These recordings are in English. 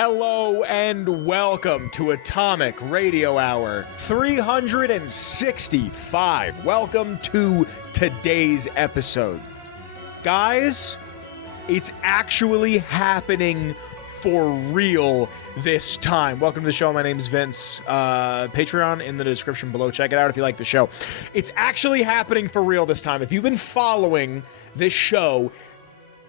Hello and welcome to Atomic Radio Hour 365. Welcome to today's episode. Guys, it's actually happening for real this time. Welcome to the show. My name is Vince. Patreon in the description below. Check it out if you like the show. It's actually happening for real this time. If you've been following this show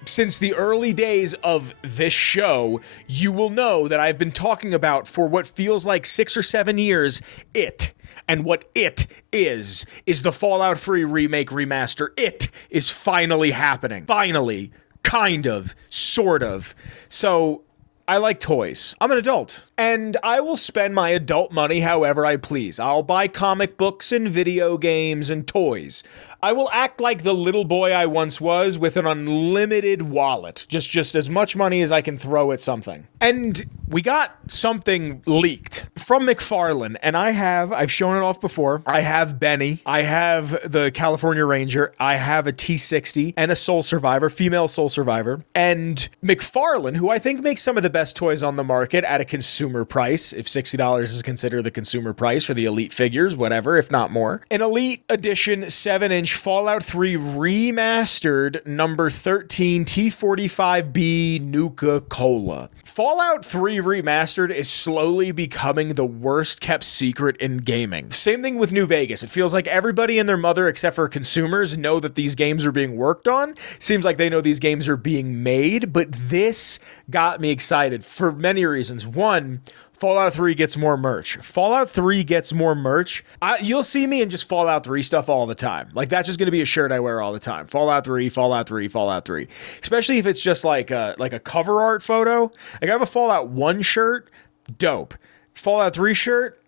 since the early days of this show, you will know that I've been talking about for what feels like 6 or 7 years, it. And what it is the Fallout 3 Remake Remaster. It is finally happening. Finally. Kind of. Sort of. So, I like toys. I'm an adult. And I will spend my adult money however I please. I'll buy comic books and video games and toys. I will act like the little boy I once was with an unlimited wallet. Just as much money as I can throw at something. And we got something leaked from McFarlane, and I've shown it off before. I have Benny. I have the California Ranger. I have a T60 and a Soul Survivor, female Soul Survivor. And McFarlane, who I think makes some of the best toys on the market at a consumer price, if $60 is considered the consumer price for the Elite figures, whatever, if not more. An Elite Edition 7-inch Fallout 3 Remastered number 13 T45B Nuka-Cola. Fallout 3 Remastered is slowly becoming the worst kept secret in gaming. Same thing with New Vegas. It feels like everybody and their mother, except for consumers, know that these games are being worked on. Seems like they know these games are being made, but this got me excited for many reasons. One, Fallout 3 gets more merch. Fallout 3 gets more merch. You'll see me in just Fallout 3 stuff all the time. Like, that's just going to be a shirt I wear all the time. Fallout 3, Fallout 3, Fallout 3. Especially if it's just like a cover art photo. Like, I have a Fallout 1 shirt. Dope. Fallout 3 shirt.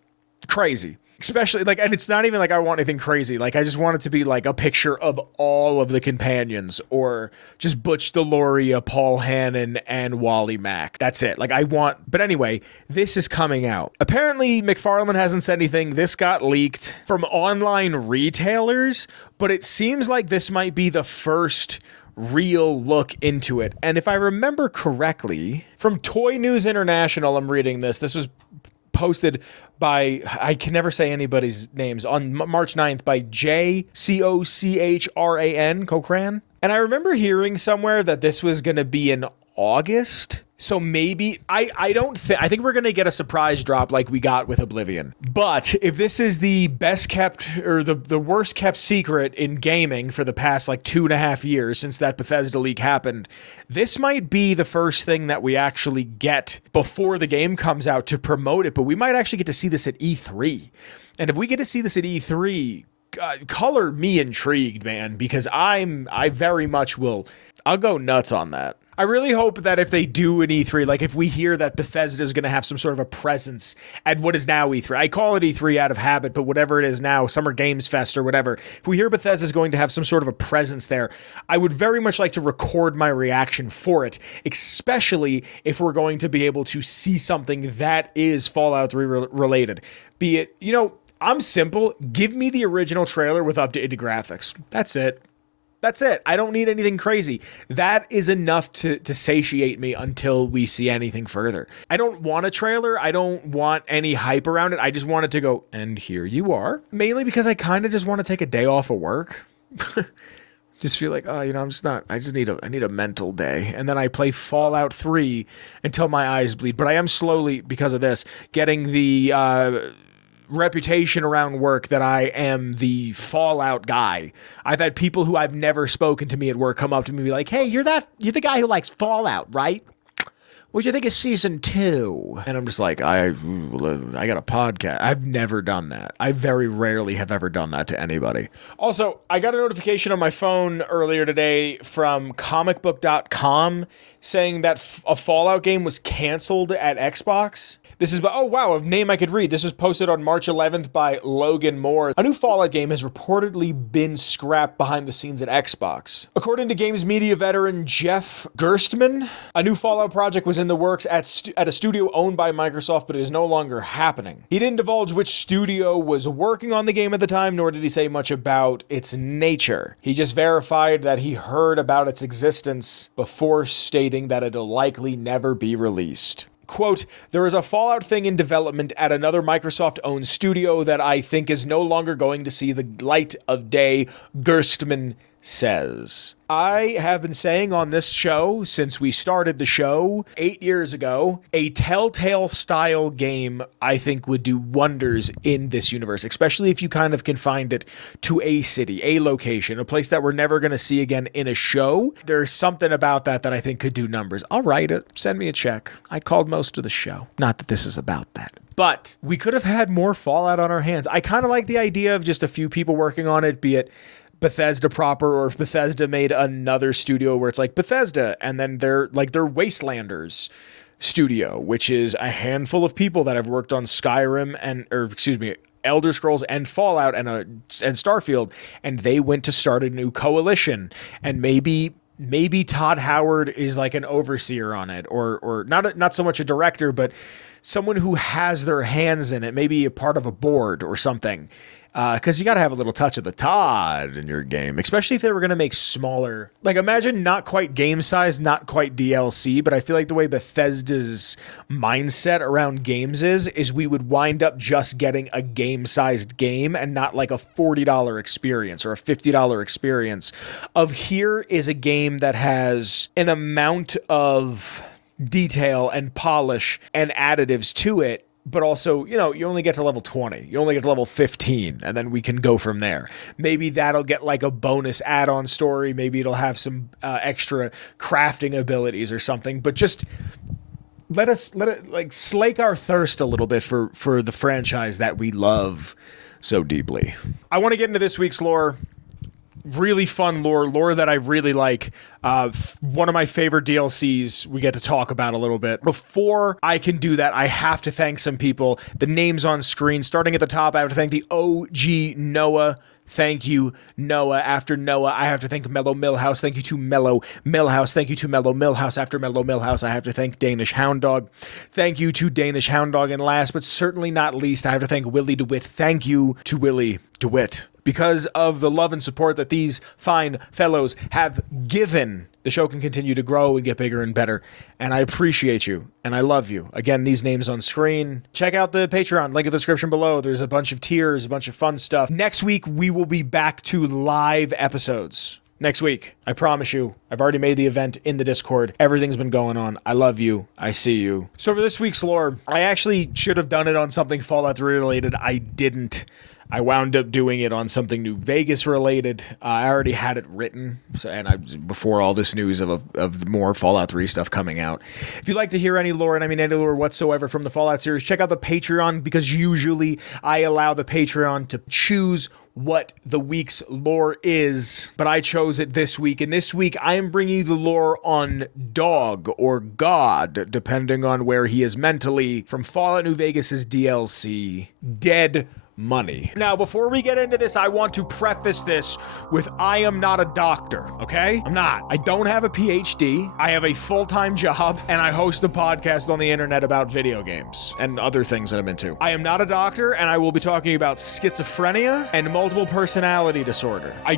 Crazy. Especially, like, and it's not even like I want anything crazy. Like, I just want it to be like a picture of all of the companions, or just Butch DeLoria, Paul Hannon, and Wally Mack. That's it. Like, but anyway, this is coming out. Apparently, McFarlane hasn't said anything. This got leaked from online retailers, but it seems like this might be the first real look into it. And if I remember correctly, from Toy News International, I'm reading this. This was posted by, I can never say anybody's names, on March 9th by Cochran. And I remember hearing somewhere that this was going to be in August. So maybe, I think we're going to get a surprise drop like we got with Oblivion. But if this is the best kept, or the worst kept secret in gaming for the past like 2.5 years since that Bethesda leak happened, this might be the first thing that we actually get before the game comes out to promote it. But we might actually get to see this at E3. And if we get to see this at E3, color me intrigued, man, because I very much will. I'll go nuts on that. I really hope that if they do an E3, like if we hear that Bethesda is going to have some sort of a presence at what is now E3. I call it E3 out of habit, but whatever it is now, Summer Games Fest or whatever. If we hear Bethesda is going to have some sort of a presence there, I would very much like to record my reaction for it, especially if we're going to be able to see something that is Fallout 3 related. Be it, I'm simple. Give me the original trailer with updated graphics. That's it. I don't need anything crazy. That is enough to satiate me until we see anything further. I don't want a trailer. I don't want any hype around it. I just want it to go, and here you are. Mainly because I kind of just want to take a day off of work. Just feel like, I need a mental day. And then I play Fallout 3 until my eyes bleed. But I am slowly, because of this, getting the reputation around work that I am the Fallout guy. I've had people who I've never spoken to me at work come up to me and be like, hey, you're the guy who likes Fallout, right? What'd you think of season 2? And I'm just like, I got a podcast. I've never done that. I very rarely have ever done that to anybody. Also, I got a notification on my phone earlier today from comicbook.com saying that a Fallout game was canceled at Xbox. This is, oh wow, a name I could read. This was posted on March 11th by Logan Moore. A new Fallout game has reportedly been scrapped behind the scenes at Xbox. According to games media veteran Jeff Gerstmann, a new Fallout project was in the works at a studio owned by Microsoft, but it is no longer happening. He didn't divulge which studio was working on the game at the time, nor did he say much about its nature. He just verified that he heard about its existence before stating that it'll likely never be released. quote, "There is a Fallout thing in development at another Microsoft-owned studio that I think is no longer going to see the light of day," Gerstmann says. I have been saying on this show since we started the show 8 years ago, a Telltale style game I think would do wonders in this universe, especially if you kind of confined it to a city, a location, a place that we're never going to see again in a show. There's something about that I think could do numbers. I'll write it. Send me a check. I called most of the show. Not that this is about that. But we could have had more Fallout on our hands. I kind of like the idea of just a few people working on it, be it Bethesda proper, or if Bethesda made another studio where it's like Bethesda and then they're Wastelanders studio, which is a handful of people that have worked on Skyrim Elder Scrolls and Fallout and Starfield, and they went to start a new coalition, and maybe Todd Howard is like an overseer on it, or not so much a director, but someone who has their hands in it, maybe a part of a board or something. Because you got to have a little touch of the Todd in your game, especially if they were going to make smaller. Like, imagine not quite game size, not quite DLC, but I feel like the way Bethesda's mindset around games is we would wind up just getting a game-sized game and not like a $40 experience or a $50 experience of here is a game that has an amount of detail and polish and additives to it. But also, you only get to level 20. You only get to level 15, and then we can go from there. Maybe that'll get like a bonus add-on story. Maybe it'll have some extra crafting abilities or something. But just let it like slake our thirst a little bit for the franchise that we love so deeply. I want to get into this week's lore. Really fun lore that I really like. One of my favorite DLCs we get to talk about a little bit. Before I can do that, I have to thank some people. The names on screen, starting at the top, I have to thank the OG Noah. Thank you, Noah. After Noah, I have to thank Mellow Milhouse. Thank you to Mellow Milhouse. Thank you to Mellow Milhouse. After Mellow Milhouse, I have to thank Danish Hound Dog. Thank you to Danish Hound Dog. And last but certainly not least, I have to thank Willy DuWitt. Thank you to Willy DuWitt. Because of the love and support that these fine fellows have given, the show can continue to grow and get bigger and better. And I appreciate you, and I love you. Again, these names on screen. Check out the Patreon, link in the description below. There's a bunch of tiers, a bunch of fun stuff. Next week, we will be back to live episodes. Next week, I promise you. I've already made the event in the Discord. Everything's been going on. I love you. I see you. So for this week's lore, I actually should have done it on something Fallout 3 related. I didn't. I wound up doing it on something New Vegas related. I already had it written, before all this news of more Fallout 3 stuff coming out. If you'd like to hear any lore, and I mean any lore whatsoever from the Fallout series, check out the Patreon, because usually I allow the Patreon to choose what the week's lore is, but I chose it this week. And this week, I am bringing you the lore on Dog, or God, depending on where he is mentally, from Fallout New Vegas's DLC, Dead Money. Now, before we get into this, I want to preface this with I am not a doctor, okay? I'm not. I don't have a PhD. I have a full-time job, and I host a podcast on the internet about video games and other things that I'm into. I am not a doctor, and I will be talking about schizophrenia and multiple personality disorder. I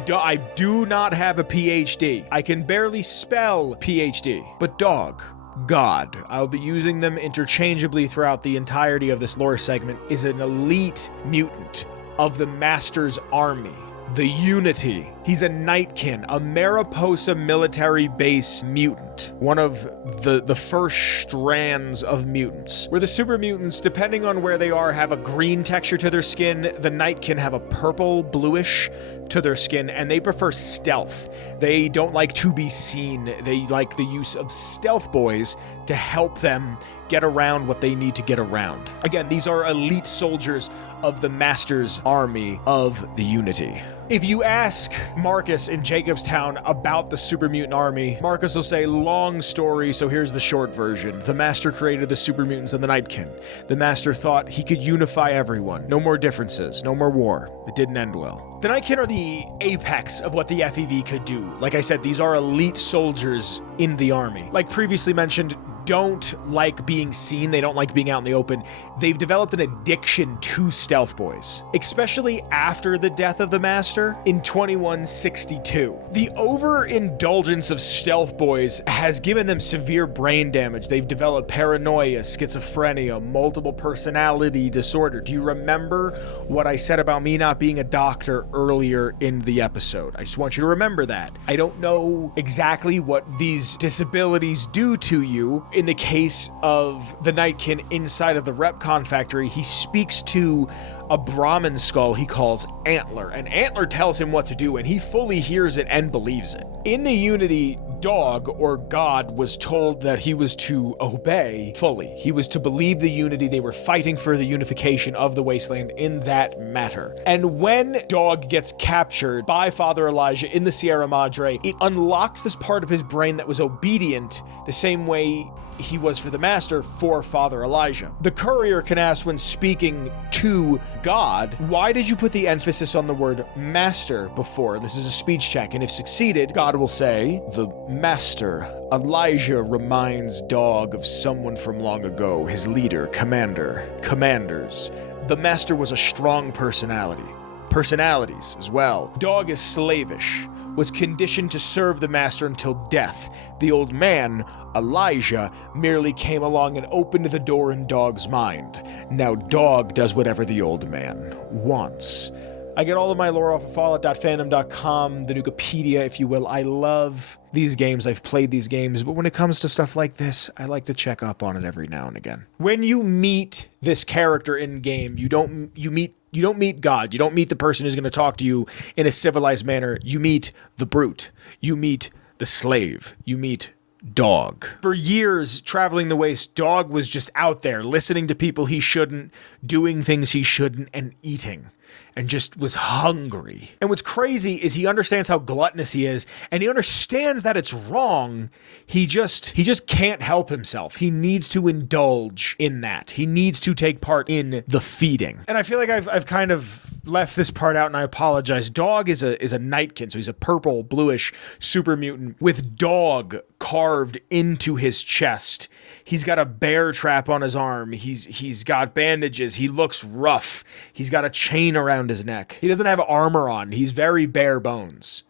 do not have a PhD. I can barely spell PhD, but Dog, God, I'll be using them interchangeably throughout the entirety of this lore segment, is an elite mutant of the Master's army, the Unity. He's a Nightkin, a Mariposa military base mutant, one of the first strands of mutants, where the super mutants, depending on where they are, have a green texture to their skin. The Nightkin have a purple, bluish to their skin, and they prefer stealth. They don't like to be seen. They like the use of stealth boys to help them get around what they need to get around. Again, these are elite soldiers of the Master's army of the Unity. If you ask Marcus in Jacobstown about the super mutant army, Marcus will say, long story, so here's the short version. The Master created the super mutants and the Nightkin. The Master thought he could unify everyone. No more differences, no more war. It didn't end well. The Nightkin are the apex of what the FEV could do. Like I said, these are elite soldiers in the army. Like previously mentioned, don't like being seen. They don't like being out in the open. They've developed an addiction to stealth boys, especially after the death of the Master in 2162. The overindulgence of stealth boys has given them severe brain damage. They've developed paranoia, schizophrenia, multiple personality disorder. Do you remember what I said about me not being a doctor earlier in the episode? I just want you to remember that. I don't know exactly what these disabilities do to you. In the case of the Nightkin inside of the Repcon factory, he speaks to a Brahmin skull he calls Antler, and Antler tells him what to do, and he fully hears it and believes it. In the Unity, Dog, or God, was told that he was to obey fully. He was to believe the Unity. They were fighting for the unification of the Wasteland in that matter. And when Dog gets captured by Father Elijah in the Sierra Madre, it unlocks this part of his brain that was obedient the same way he was for the Master for Father Elijah. The courier can ask when speaking to God, why did you put the emphasis on the word Master before? This is a speech check, and if succeeded, God will say, the Master. Elijah reminds Dog of someone from long ago, his leader, commander, commanders. The Master was a strong personality. Personalities as well. Dog is slavish, was conditioned to serve the Master until death. The old man, Elijah, merely came along and opened the door in Dog's mind. Now Dog does whatever the old man wants. I get all of my lore off of Fallout.fandom.com, the Nukipedia, if you will. I love these games. I've played these games, but when it comes to stuff like this, I like to check up on it every now and again. When you meet this character in game, you don't meet God. You don't meet the person who's going to talk to you in a civilized manner. You meet the brute. You meet the slave. You meet Dog. For years, traveling the waste, Dog was just out there listening to people he shouldn't, doing things he shouldn't, and eating. And just was hungry. And what's crazy is he understands how gluttonous he is, and he understands that it's wrong. He just can't help himself. He needs to indulge in that. He needs to take part in the feeding. And I feel like I've kind of left this part out, and I apologize. Dog is a Nightkin, so he's a purple, bluish super mutant with Dog carved into his chest. He's got a bear trap on his arm. He's got bandages. He looks rough. He's got a chain around his neck. He doesn't have armor on. He's very bare bones.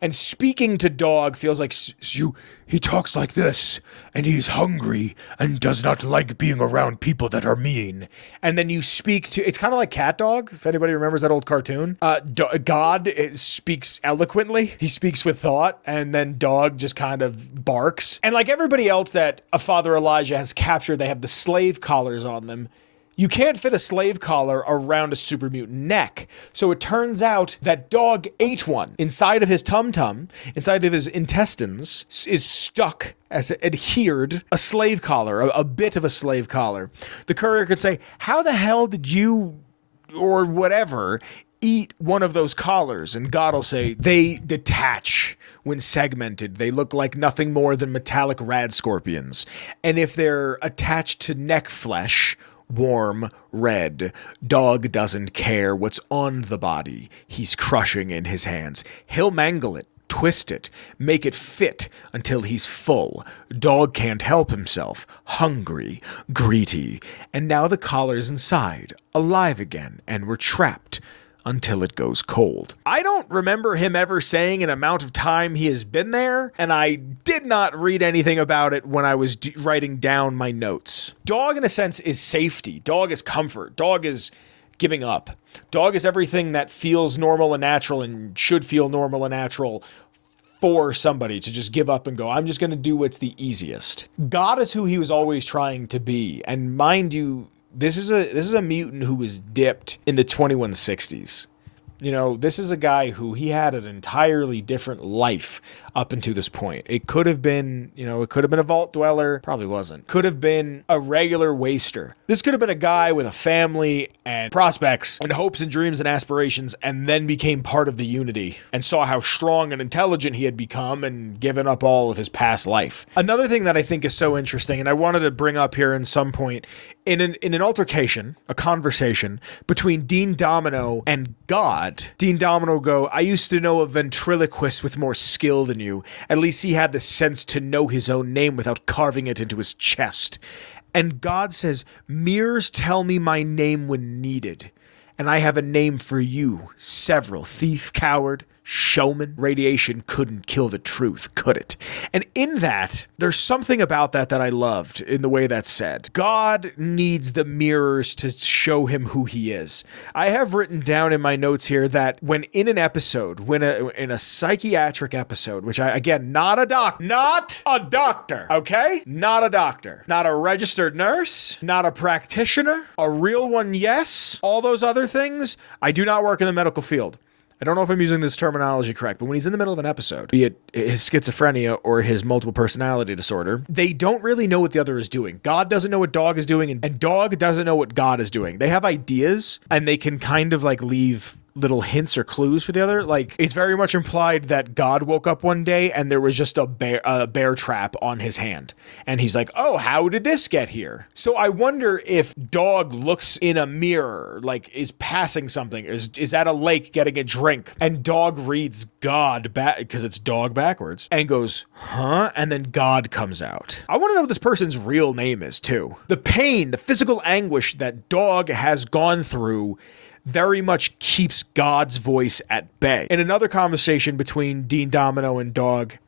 And speaking to Dog feels like he talks like this, and he's hungry and does not like being around people that are mean. And then you speak to, it's kind of like Cat Dog, if anybody remembers that old cartoon. God speaks eloquently. He speaks with thought, and then Dog just kind of barks. And like everybody else that a Father Elijah has captured, they have the slave collars on them. You can't fit a slave collar around a super mutant neck. So it turns out that Dog ate one. Inside of his tum-tum, inside of his intestines, is stuck as adhered a slave collar, a bit of a slave collar. The courier could say, how the hell did you, or whatever, eat one of those collars? And God will say, they detach when segmented. They look like nothing more than metallic rad scorpions. And if they're attached to neck flesh, warm, red. Dog doesn't care what's on the body he's crushing in his hands. He'll mangle it, twist it, make it fit until he's full. Dog can't help himself. Hungry, greedy. And now the collar's inside, alive again, and we're trapped until it goes cold. I don't remember him ever saying an amount of time he has been there, and I did not read anything about it when I was writing down my notes. Dog, in a sense, is safety. Dog is comfort. Dog is giving up. Dog is everything that feels normal and natural and should feel normal and natural for somebody to just give up and go, I'm just going to do what's the easiest. God is who he was always trying to be, and mind you, This is a mutant who was dipped in the 2160s. You know, this is a guy who he had an entirely different life up until this point. It could have been, it could have been a vault dweller. Probably wasn't. Could have been a regular waster. This could have been a guy with a family and prospects and hopes and dreams and aspirations, and then became part of the Unity and saw how strong and intelligent he had become and given up all of his past life. Another thing that I think is so interesting, and I wanted to bring up here in some point, In an altercation, a conversation between Dean Domino and God, Dean Domino go, I used to know a ventriloquist with more skill than you. At least he had the sense to know his own name without carving it into his chest. And God says, mirrors tell me my name when needed. And I have a name for you, several, thief, coward, showman. Radiation couldn't kill the truth, could it? And in that, there's something about that I loved in the way that's said. God needs the mirrors to show him who he is. I have written down in my notes here that when in an episode, in a psychiatric episode, which again, not a doctor, okay? Not a doctor, not a registered nurse, not a practitioner, a real one, yes. All those other things, I do not work in the medical field. I don't know if I'm using this terminology correct, but when he's in the middle of an episode, be it his schizophrenia or his multiple personality disorder, they don't really know what the other is doing. God doesn't know what Dog is doing, and Dog doesn't know what God is doing. They have ideas, and they can kind of like leave little hints or clues for the other. Like, it's very much implied that God woke up one day and there was just a bear trap on his hand. And he's like, oh, how did this get here? So I wonder if Dog looks in a mirror, like is passing something, is at a lake getting a drink, and Dog reads God back, because it's Dog backwards, and goes, huh? And then God comes out. I want to know what this person's real name is too. The pain, the physical anguish that Dog has gone through very much keeps God's voice at bay. In another conversation between Dean Domino and Dog,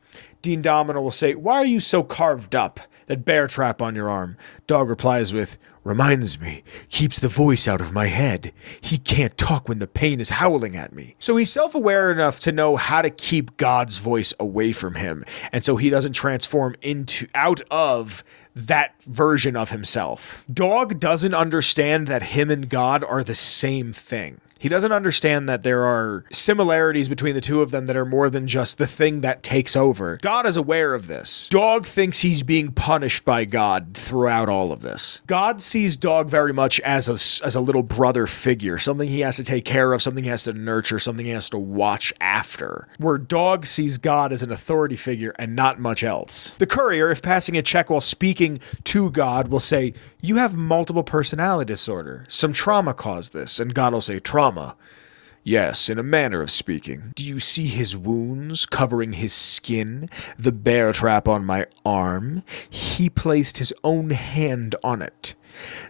Dean Domino will say, why are you so carved up? That bear trap on your arm. Dog replies with, reminds me, keeps the voice out of my head. He can't talk when the pain is howling at me. So he's self-aware enough to know how to keep God's voice away from him. And so he doesn't transform out of that version of himself. Dog doesn't understand that him and God are the same thing. He doesn't understand that there are similarities between the two of them that are more than just the thing that takes over. God is aware of this. Dog thinks he's being punished by God throughout all of this. God sees Dog very much as a little brother figure, something he has to take care of, something he has to nurture, something he has to watch after. Where Dog sees God as an authority figure and not much else. The courier, if passing a check while speaking to God, will say, you have multiple personality disorder. Some trauma caused this. And God will say, trauma? Yes, in a manner of speaking. Do you see his wounds covering his skin? The bear trap on my arm? He placed his own hand on it.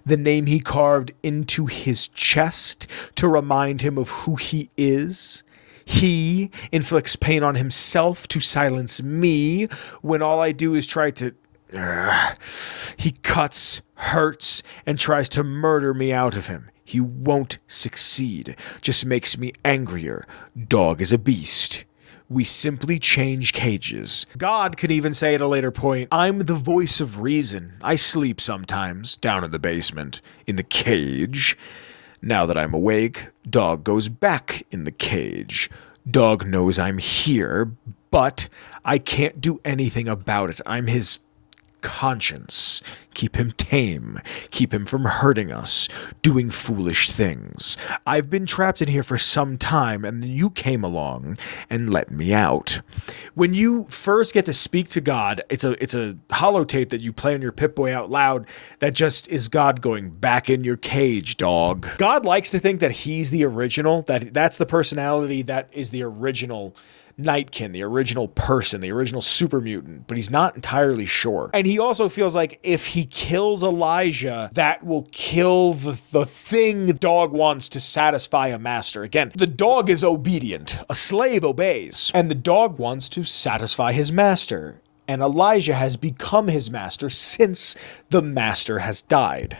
The name he carved into his chest to remind him of who he is. He inflicts pain on himself to silence me when all I do is try to... He cuts, hurts, and tries to murder me out of him. He won't succeed. Just makes me angrier. Dog is a beast. We simply change cages. God could even say at a later point, I'm the voice of reason. I sleep sometimes, down in the basement, in the cage. Now that I'm awake, Dog goes back in the cage. Dog knows I'm here, but I can't do anything about it. I'm his conscience. Keep him tame. Keep him from hurting us, doing foolish things. I've been trapped in here for some time, and then you came along and let me out. When you first get to speak to God, it's a holotape that you play on your Pip-Boy out loud that just is God going, back in your cage, dog. God likes to think that he's the original, that's the personality that is the original Nightkin, the original person, the original super mutant, but he's not entirely sure. And he also feels like if he kills Elijah, that will kill the thing the dog wants to satisfy a master. Again, the dog is obedient. A slave obeys. And the dog wants to satisfy his master. And Elijah has become his master since the master has died.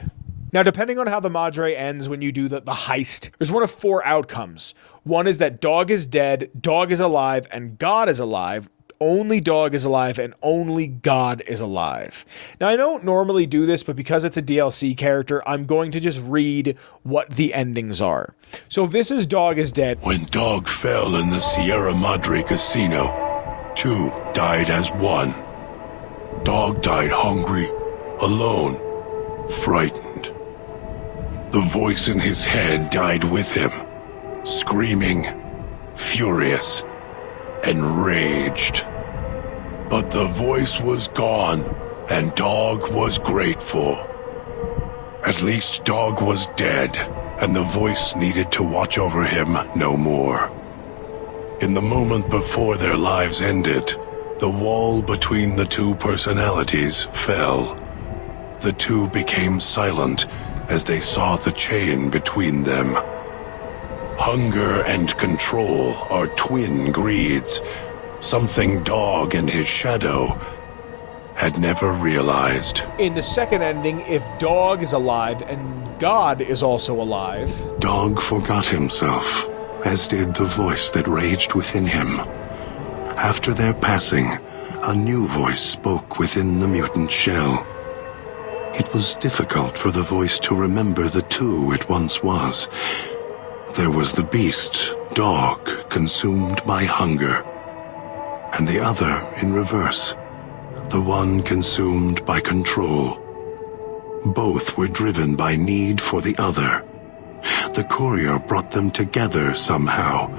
Now, depending on how the Madre ends when you do the heist, there's one of 4 outcomes. One is that Dog is dead, Dog is alive, and God is alive. Only Dog is alive, and only God is alive. Now, I don't normally do this, but because it's a DLC character, I'm going to just read what the endings are. So if this is Dog is dead. When Dog fell in the Sierra Madre casino, 2 died as 1. Dog died hungry, alone, frightened. The voice in his head died with him, screaming, furious, enraged. But the voice was gone, and Dog was grateful. At least Dog was dead, and the voice needed to watch over him no more. In the moment before their lives ended, the wall between the two personalities fell. The two became silent as they saw the chain between them. Hunger and control are twin greeds, something Dog and his shadow had never realized. In the second ending, if Dog is alive and God is also alive... Dog forgot himself, as did the voice that raged within him. After their passing, a new voice spoke within the mutant shell. It was difficult for the voice to remember the two it once was. There was the beast, Dog, consumed by hunger, and the other in reverse, the one consumed by control. Both were driven by need for the other. The courier brought them together somehow,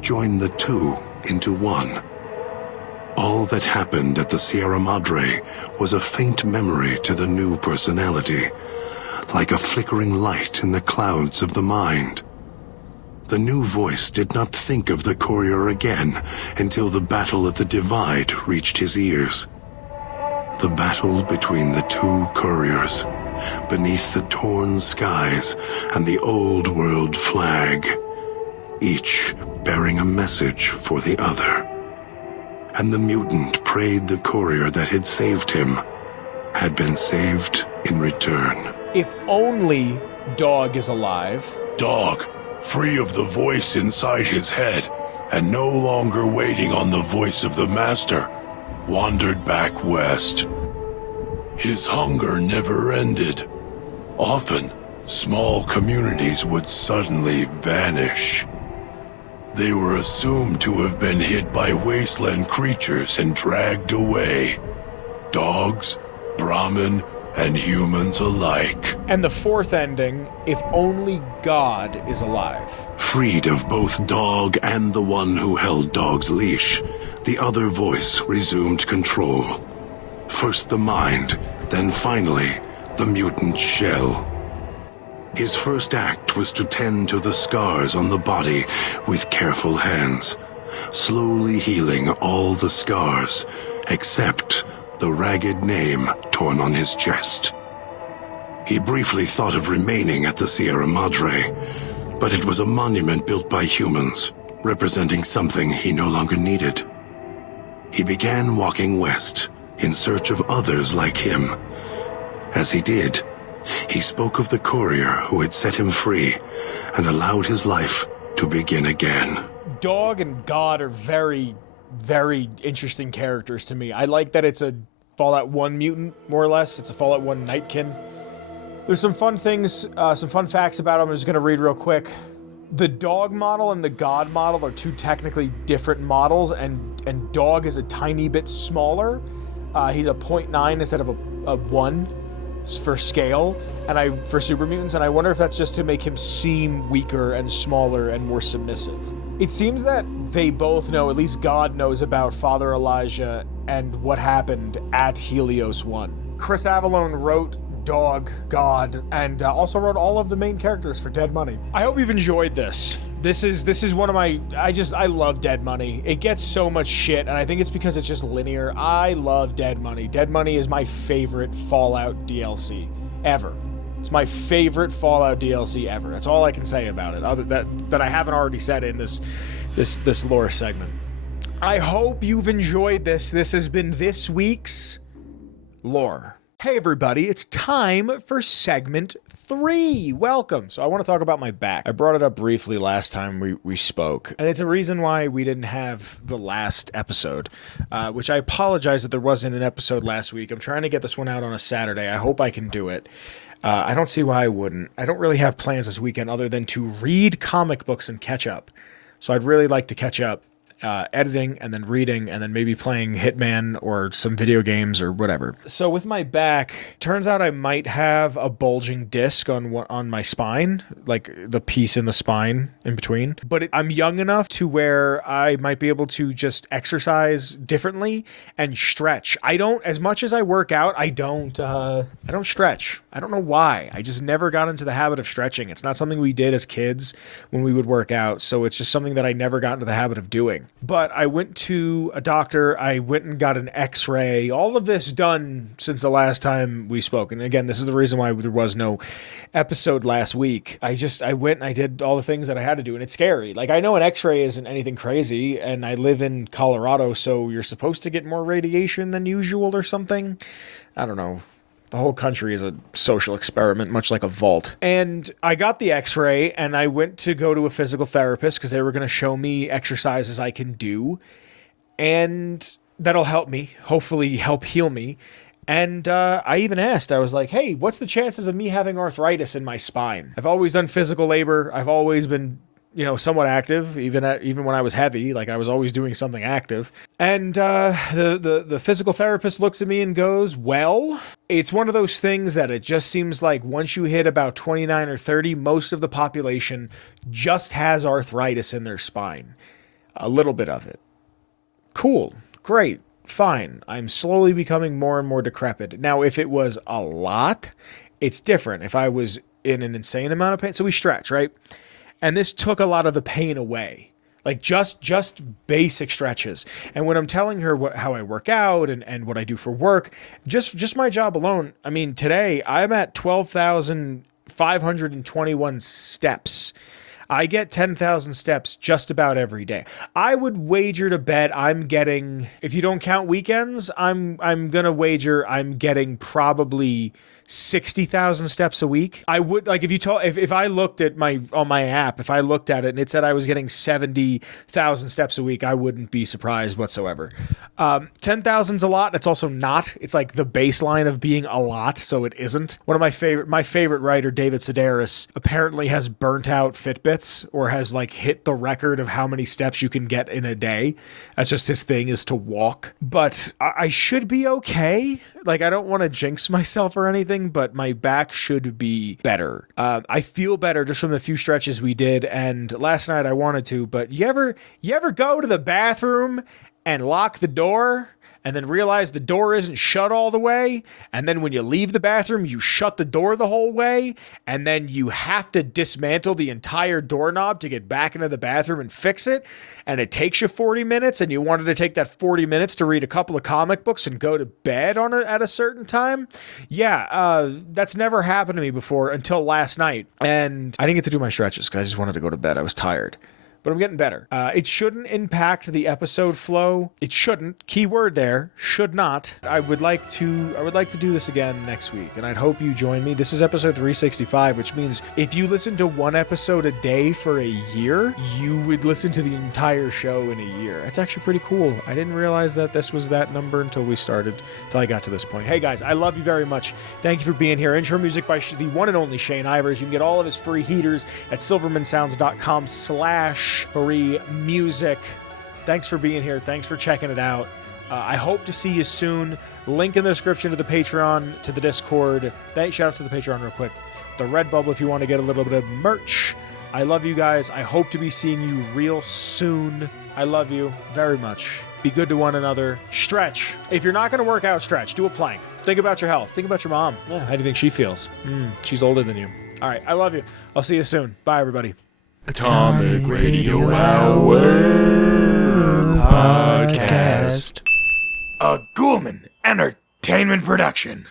joined the two into one. All that happened at the Sierra Madre was a faint memory to the new personality, like a flickering light in the clouds of the mind. The new voice did not think of the courier again until the battle at the Divide reached his ears. The battle between the two couriers, beneath the torn skies and the old world flag, each bearing a message for the other. And the mutant prayed the courier that had saved him had been saved in return. If only Dog is alive... Dog, free of the voice inside his head and no longer waiting on the voice of the master, wandered back west. His hunger never ended. Often, small communities would suddenly vanish. They were assumed to have been hit by wasteland creatures and dragged away. Dogs, Brahmin, and humans alike. And the fourth ending, if only God is alive. Freed of both Dog and the one who held Dog's leash, the other voice resumed control. First the mind, then finally the mutant shell. His first act was to tend to the scars on the body with careful hands, slowly healing all the scars, except the ragged name torn on his chest. He briefly thought of remaining at the Sierra Madre, but it was a monument built by humans, representing something he no longer needed. He began walking west, in search of others like him. As he did, he spoke of the courier who had set him free and allowed his life to begin again. Dog and God are very, very interesting characters to me. I like that it's a Fallout 1 mutant, more or less. It's a Fallout 1 Nightkin. There's some fun things, some fun facts about him I'm just going to read real quick. The Dog model and the God model are two technically different models, and Dog is a tiny bit smaller. He's a 0.9 instead of a 1 for scale, and for super mutants, and I wonder if that's just to make him seem weaker and smaller and more submissive. It seems that they both know, at least God knows, about Father Elijah and what happened at Helios 1. Chris Avallone wrote Dog, God, and also wrote all of the main characters for Dead Money. I hope you've enjoyed this. This is one of my, I love Dead Money. It gets so much shit, and I think it's because it's just linear. I love Dead Money. Dead Money is my favorite Fallout DLC ever. It's my favorite Fallout DLC ever. That's all I can say about it, other that I haven't already said in this lore segment. I hope you've enjoyed this. This has been this week's lore. Hey everybody, it's time for segment 3. Welcome. So I want to talk about my back. I brought it up briefly last time we spoke, and it's a reason why we didn't have the last episode, which I apologize that there wasn't an episode last week. I'm trying to get this one out on a Saturday. I hope I can do it. I don't see why I wouldn't. I don't really have plans this weekend other than to read comic books and catch up. So I'd really like to catch up editing and then reading and then maybe playing Hitman or some video games or whatever. So with my back, turns out I might have a bulging disc on my spine, like the piece in the spine in between. But I'm young enough to where I might be able to just exercise differently and stretch. I don't, as much as I work out, I don't stretch. I don't know why. I just never got into the habit of stretching. It's not something we did as kids when we would work out. So it's just something that I never got into the habit of doing. But I went to a doctor. I went and got an x-ray. All of this done since the last time we spoke. And again, this is the reason why there was no episode last week. I went and I did all the things that I had to do. And it's scary. Like, I know an x-ray isn't anything crazy. And I live in Colorado, so you're supposed to get more radiation than usual or something. I don't know. The whole country is a social experiment, much like a vault. And I got the x-ray and I went to go to a physical therapist because they were going to show me exercises I can do. And that'll help me, hopefully help heal me. And I even asked, I was like, hey, what's the chances of me having arthritis in my spine? I've always done physical labor. I've always been, somewhat active, even when I was heavy. Like, I was always doing something active. And the physical therapist looks at me and goes, well, it's one of those things that it just seems like once you hit about 29 or 30, most of the population just has arthritis in their spine. A little bit of it. Cool. Great. Fine. I'm slowly becoming more and more decrepit. Now, if it was a lot, it's different. If I was in an insane amount of pain. So we stretch, right? And this took a lot of the pain away, like just basic stretches. And when I'm telling her how I work out and what I do for work, just my job alone. I mean, today I'm at 12,521 steps. I get 10,000 steps just about every day. I would wager to bet I'm getting, if you don't count weekends, I'm going to wager I'm getting probably 60,000 steps a week. I would, like, if I looked at on my app, if I looked at it and it said I was getting 70,000 steps a week, I wouldn't be surprised whatsoever. 10,000's a lot. It's also not. It's like the baseline of being a lot, so it isn't. One of my favorite writer, David Sedaris, apparently has burnt out Fitbits or has like hit the record of how many steps you can get in a day. That's just his thing, is to walk. But I should be okay. Like, I don't want to jinx myself or anything, but my back should be better. I feel better just from the few stretches we did. And last night I wanted to, but you ever go to the bathroom and lock the door and then realize the door isn't shut all the way? And then when you leave the bathroom, you shut the door the whole way, and then you have to dismantle the entire doorknob to get back into the bathroom and fix it. And it takes you 40 minutes, and you wanted to take that 40 minutes to read a couple of comic books and go to bed at a certain time. Yeah, that's never happened to me before until last night. And I didn't get to do my stretches because I just wanted to go to bed. I was tired. But I'm getting better. It shouldn't impact the episode flow. It shouldn't. Key word there. Should not. I would like to do this again next week, and I'd hope you join me. This is episode 365, which means if you listen to one episode a day for a year, you would listen to the entire show in a year. That's actually pretty cool. I didn't realize that this was that number until I got to this point. Hey guys, I love you very much. Thank you for being here. Intro music by the one and only Shane Ivers. You can get all of his free heaters at silvermansounds.com/free music. Thanks for being here. Thanks for checking it out. I hope to see you soon. Link in the description to the Patreon, to the Discord. Shout out to the Patreon real quick. The Redbubble if you want to get a little bit of merch. I love you guys. I hope to be seeing you real soon. I love you very much. Be good to one another. Stretch. If you're not going to work out, stretch. Do a plank. Think about your health. Think about your mom. Yeah, how do you think she feels? She's older than you. All right. I love you. I'll see you soon. Bye, everybody. Atomic Radio Hour Podcast. A Ghoulman Entertainment production.